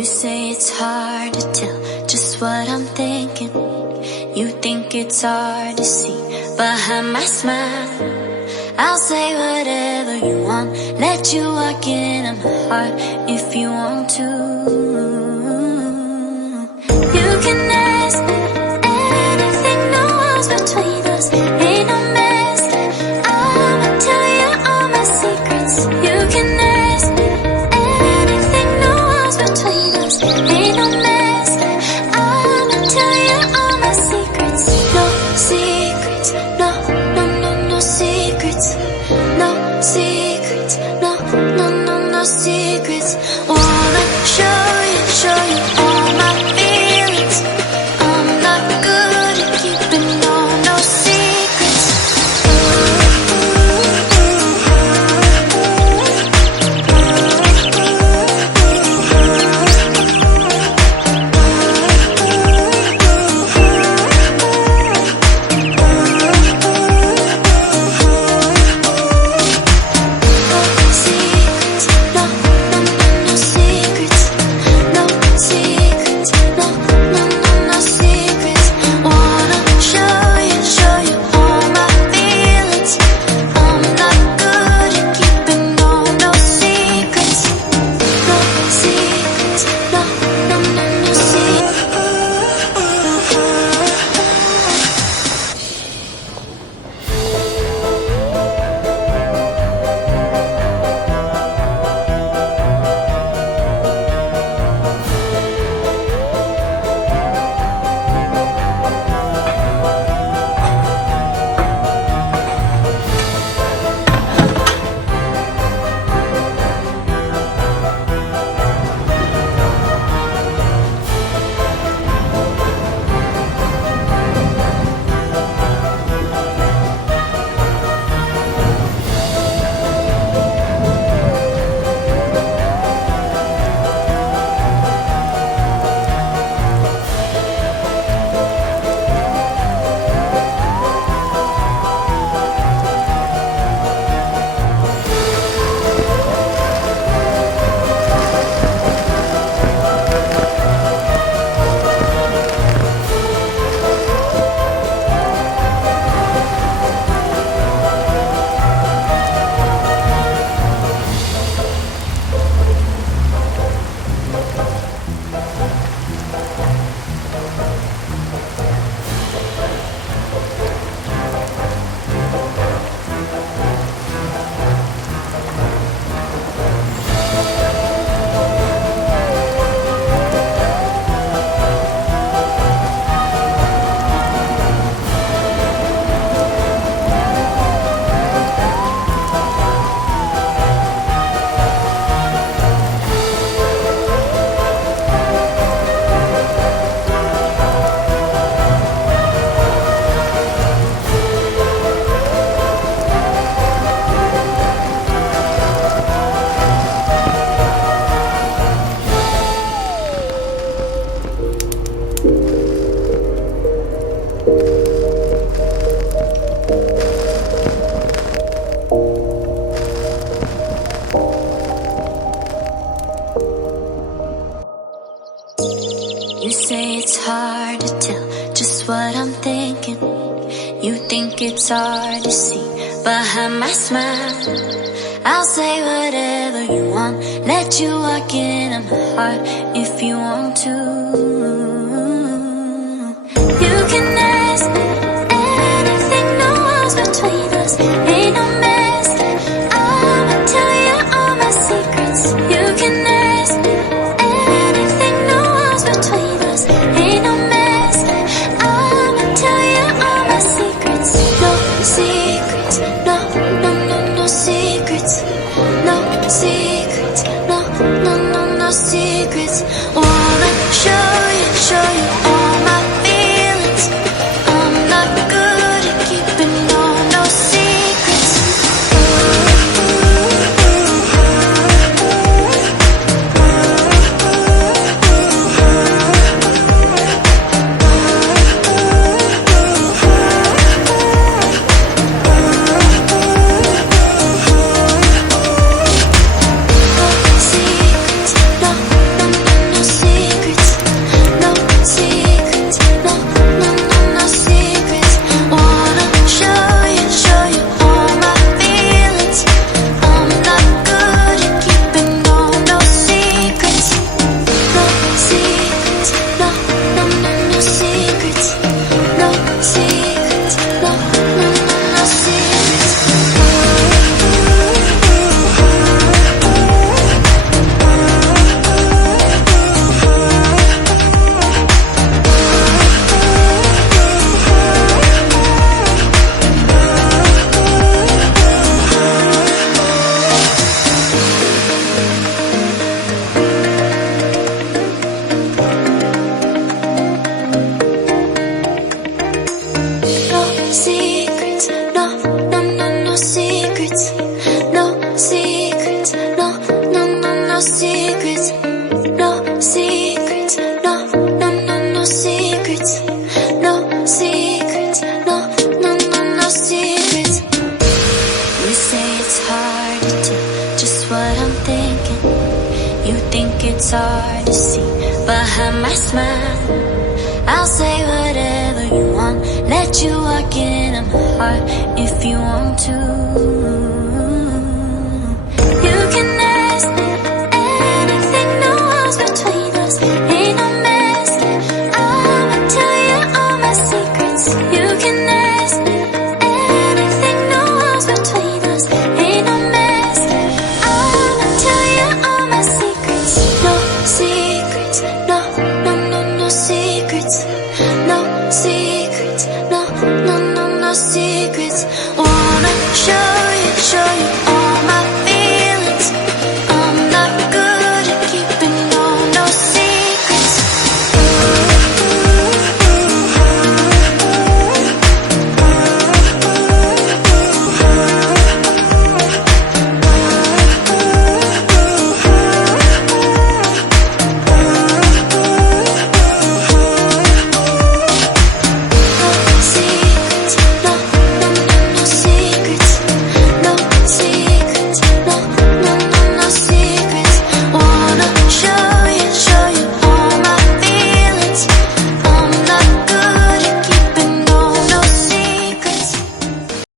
You say it's hard to tell just what I'm thinking. You think it's hard to see behind my smile. I'll say whatever you want, let you walk into my heart if you want to. You can ask me anything, no walls between us, ain't no mask. I'ma tell you all my secrets. You can ask me anything, no walls between us, ain't no mask. I'ma tell you all my secrets. No secrets, no, no, no, no secrets. No secrets, no, no, no, no secrets. Wanna show you all my feelings. I'm not good at keeping no secrets. You say it's hard to tell just what I'm thinking. You think it's hard to see behind my smile. I'll say whatever you want, let you walk into my heart if you want to. You can ask me anything, no walls between us, ain't no mask. I'ma tell you all my secrets. You can ask me anything, no walls between us, ain't no mask. I'ma tell you all my secrets. No secrets, no, no, no, no secrets. No secrets, no, no, no, no secrets. Wanna show you all my feelings. I'm not good at keeping no secrets. it's hard to see behind my smile. I'll say whatever you want, let you walk in my heart if you want to.